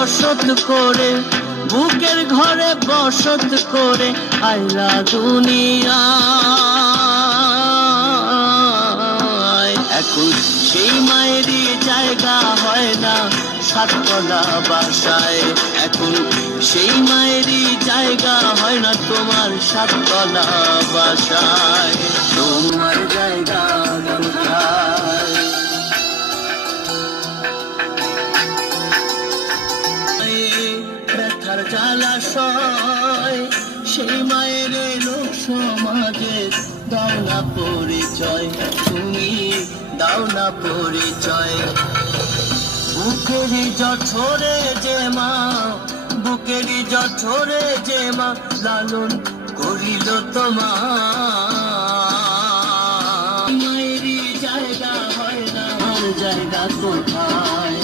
রসদ করে, বুকের ঘরে বসত করে আইলা দুনিয়া। এখন সেই মায়েরই জায়গা হয় না সাততলা বাসায়, এখন সেই মায়েরই জায়গা হয় না তোমার সাততলা বাসায়। তোমার জায়গা কোথায়? ব্যথার জ্বালাশয় সেই মায়ের লোক সমাজে দাও না পরিচয়, তুমি দাও না পরিচয়। বুকেরই জঠরে যে মা, বুকেরই জঠরে যে মা লালন করিল তোমার। মায়েরই জায়গা হয় না, আর জায়গা কোথায়?